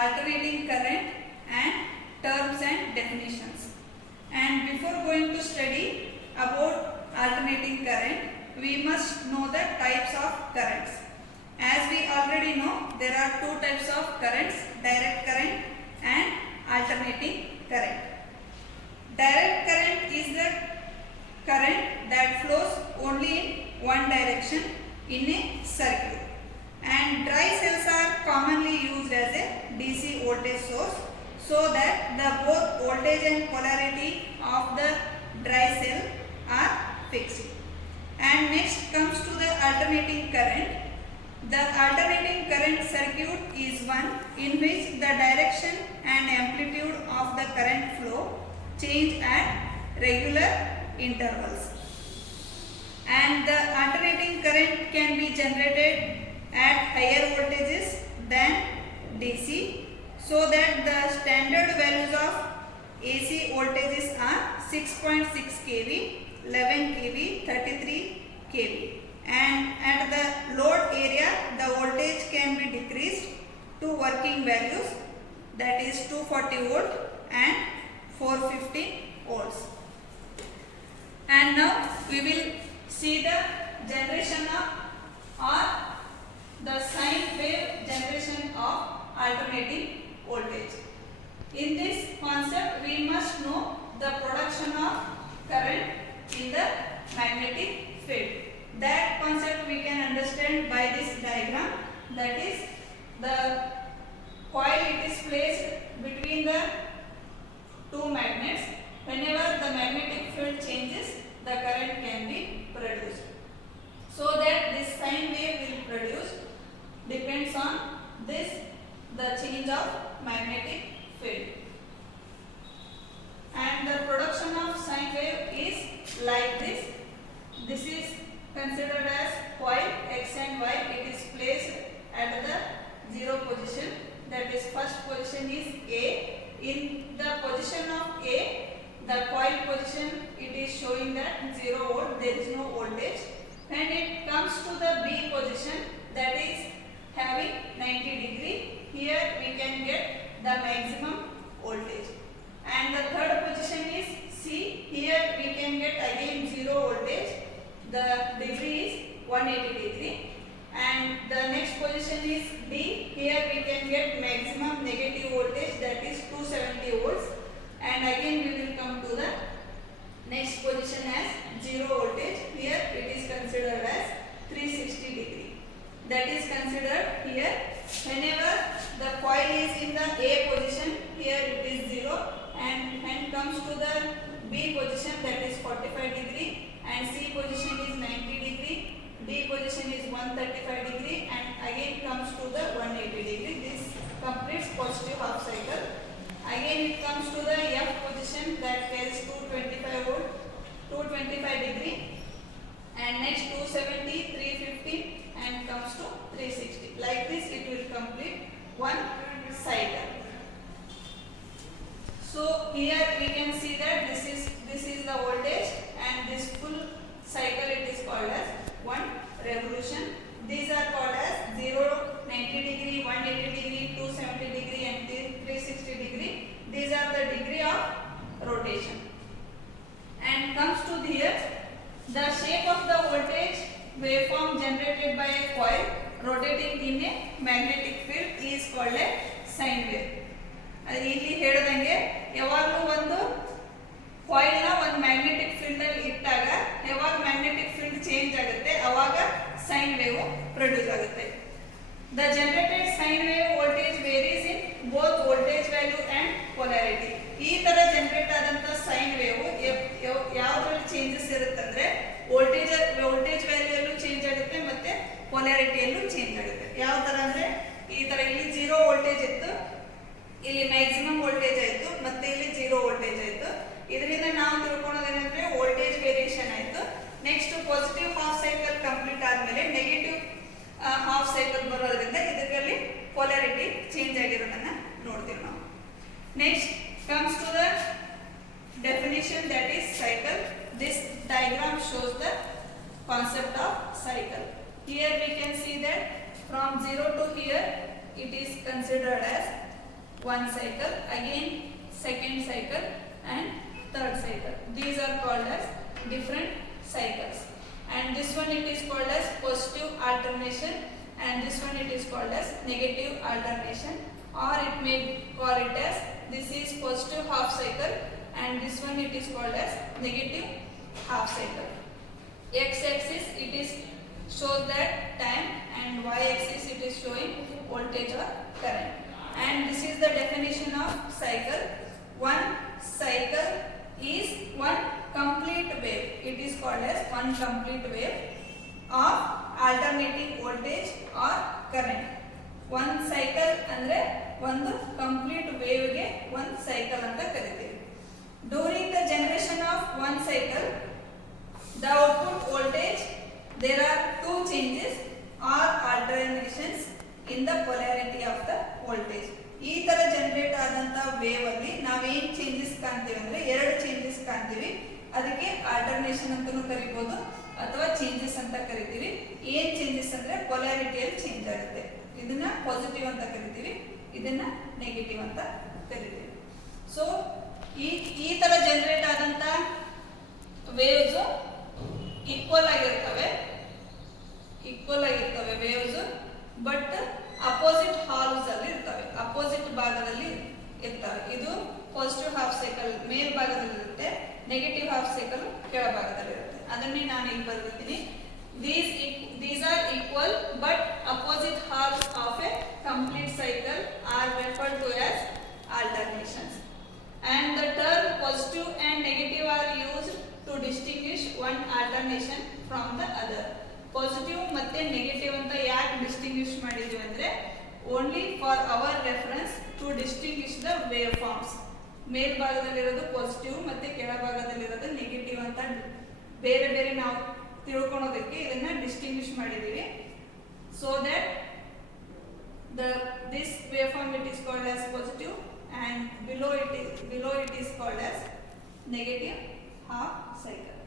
alternating current and terms and definitions. And before going to study about alternating current, we must know the types of currents. As we already know, there are two types of currents, direct current and alternating current. Direct current is the current that flows only in one direction in a circuit. And dry cells are commonly used as a DC voltage source, so that the both voltage and polarity of the dry cell are fixed. And next comes to the alternating current. The alternating current circuit is one in which the direction and amplitude of the current flow change at regular intervals. And the alternating current can be generated at higher voltages than DC, so that the standard values of AC voltages are 6.6 kV, 11 kV, 33 kV. And at the load area, the voltage can be decreased to working values, that is 240 volt and 450 volts. And now we will see the generation of or the sine wave generation of alternating voltage. In this concept, we must know the production of current in the magnetic field. That concept we can understand by this diagram, that is the coil it is placed between the two magnets. Whenever the magnetic field changes, the current can be produced. So that this sine wave will produce depends on this, the change of magnetic field. And the production of sine wave is like this. This is considered as coil X and Y. It is placed at the 0 position, that is first position is A. In the position of A, the coil position, it is showing that 0 volt, there is no voltage. When it comes to the B position, that is having 90 degree, here we can get the maximum voltage. And the third position is C, here we can get again 0 voltage, the degree is 180 degree. And the next position is D, here we can get maximum negative voltage, that is 270 volts. And again we will come to the next position as 0 voltage, here it is considered as 360 degree. That is considered here whenever the coil is in the A position, here it is 0, and when comes to the B position, that is 45 degree, and C position is 90 degree, D position is 135 degree, and again comes to the 180 degree. This completes positive half cycle. Again it comes to the F position, that carries 225 volt, 225 degree, and next 270, 350, and comes to 360. Like this it will complete one cycle. So here we can see that this is the voltage, and this full cycle it is called as one revolution. These are called as 0, 90 degree, 180 degree, 270 degree, and 360 degree. These are the degree of rotation. And comes to here, the shape of the voltage waveform generated by a coil rotating in a magnetic field is called a sine wave. ಇಲ್ಲಿ ಹೇಳಿದಂಗೆ ಯಾವಾಗಲೂ ಒಂದು coil ನ ಒಂದು magnetic field ಅಲ್ಲಿ ಇಟ್ಟಾಗ ಯಾವಾಗ magnetic field change ಆಗುತ್ತೆ ಅವಾಗ ಸೈನ್ ವೇವ್ ಪ್ರೊಡ್ಯೂಸ್ ಆಗುತ್ತೆ. The generated sine wave voltage varies in both voltage value and polarity. ಈ ತರ ಜನರೇಟ್ ಆದಂತ ಸೈನ್ ವೇವ್ ಯಾವ್ದ್ರಲ್ಲಿ ಚೇಂಜಸ್ ಇರುತ್ತಂದ್ರೆ ವೋಲ್ಟೇಜ್ ವ್ಯಾಲ್ಯೂ ಅಲ್ಲೂ ಚೇಂಜ್ ಆಗುತ್ತೆ ಮತ್ತೆ ಪೊಲಾರಿಟಿಯಲ್ಲೂ ಚೇಂಜ್ ಆಗುತ್ತೆ. ಯಾವ ತರ ಅಂದ್ರೆ ಈ ತರ ಇಲ್ಲಿ 0 ವೋಲ್ಟೇಜ್ ಇತ್ತು, ಇಲ್ಲಿ ಮ್ಯಾಕ್ಸಿಮಮ್ ವೋಲ್ಟೇಜ್ ಆಯ್ತು, ಮತ್ತೆ ಇಲ್ಲಿ 0 ವೋಲ್ಟೇಜ್ ಆಯ್ತು. ಇದರಿಂದ ನಾವು ತಿಳ್ಕೊಳ್ಳೋದೇನಂದ್ರೆ ವೋಲ್ಟೇಜ್ ವೇರಿಯೇಷನ್ ಆಯ್ತು. Next positive half cycle complete ಆದ್ಮೇಲೆ ನೆಗೆಟಿವ್ ಹಾಫ್ ಸೈಕಲ್ ಬರೋದ್ರಿಂದ ಇದರಲ್ಲಿ ಪೊಲಾರಿಟಿ ಚೇಂಜ್ ಆಗಿರೋದನ್ನ ನೋಡ್ತೀವಿ ನಾವು. Next comes to the definition, that is cycle. This diagram shows the concept of cycle. Here we can see that from 0 to here it is considered as one cycle, again second cycle and third cycle. These are called as different cycles. And this one it is called as positive alternation, and this one it is called as negative alternation, or it may call it as this is positive half cycle and this one it is called as negative half cycle. X-axis it is shows that time and y-axis it is showing voltage or current. And this is the definition of cycle. One cycle is one complete wave. It is called as one complete wave of alternating voltage or current. One cycle ಅಂದ್ರೆ ಒಂದು complete wave ಗೆ one cycle ಅಂತ ಕರೀತೀವಿ. During the generation of one cycle, the output voltage, there are two changes or alternations in the polarity of the voltage. ಈ ತರ generate ಆದಂತ wave ಅಲ್ಲಿ ನಾವೇನ್ ಚೇಂಜಸ್ ಕಾಣ್ತೀವಿ ಅಂದ್ರೆ ಎರಡು ಚೇಂಜಸ್ ಕಾಣ್ತೀವಿ. ಅದಕ್ಕೆ ಆಲ್ಟರ್ನೇಷನ್ ಅಂತಾನೂ ಕರಿಬಹುದು ಅಥವಾ ಚೇಂಜಸ್ ಅಂತ ಕರಿತೀವಿ. ಏನ್ ಚೇಂಜಸ್ ಅಂದ್ರೆ ಪೊಲಾರಿಟಿಯಲ್ಲಿ ಚೇಂಜ್ ಆಗುತ್ತೆ. ಇದನ್ನ ಪಾಸಿಟಿವ್ ಅಂತ ಕರಿತೀವಿ, ಇದನ್ನ ನೆಗೆಟಿವ್ ಅಂತ ಕರಿತೀವಿ. ಸೊ ಈ ತರ ಜನರೇಟ್ ಆದಂತ ವೇವ್ಸ್ ಈಕ್ವಲ್ ಆಗಿರ್ತವೆ ವೇವ್ಸ್, ಬಟ್ ಅಪೋಸಿಟ್ ಹಾಲ್ಸ್ ಅಲ್ಲಿ ಇರ್ತವೆ, ಅಪೋಸಿಟ್ ಭಾಗದಲ್ಲಿ ಇರ್ತವೆ. ಇದು ಪಾಸಿಟಿವ್ ಹಾಫ್ ಸೈಕಲ್ ಮೇಲ್ ಭಾಗದಲ್ಲಿ ಇರುತ್ತೆ, ನೆಗೆಟಿವ್ ಹಾಫ್ ಸೈಕಲ್ ಕೆಳ ಭಾಗದಲ್ಲಿ ಇರುತ್ತೆ. ಅದನ್ನೇ ನಾನು ಇಲ್ಲಿ ಬರೆದಿದ್ದೀನಿ. These are equal but opposite halves of a complete cycle are referred to as alternations. And the term positive and negative are used to distinguish one alternation from the other. Positive ಮತ್ತೆ negative ಅಂತ ಯಾಕೆ distinguish ಮಾಡಿದ್ವಿ ಅಂದ್ರೆ only for our reference to distinguish the wave forms. ಮೇಲ್ಭಾಗದಲ್ಲಿರೋದು positive ಮತ್ತೆ ಕೆಳಭಾಗದಲ್ಲಿರೋದು negative ಅಂತ ಬೇರೆ ಬೇರೆ ನಾವು ತಿಳ್ಕೊಳ್ಳೋದಕ್ಕೆ ಇದನ್ನ ಡಿಸ್ಟಿಂಗ್ವಿಶ್ ಮಾಡಿದೀವಿ. So that this waveform it is called as positive and below it is called as negative half cycle.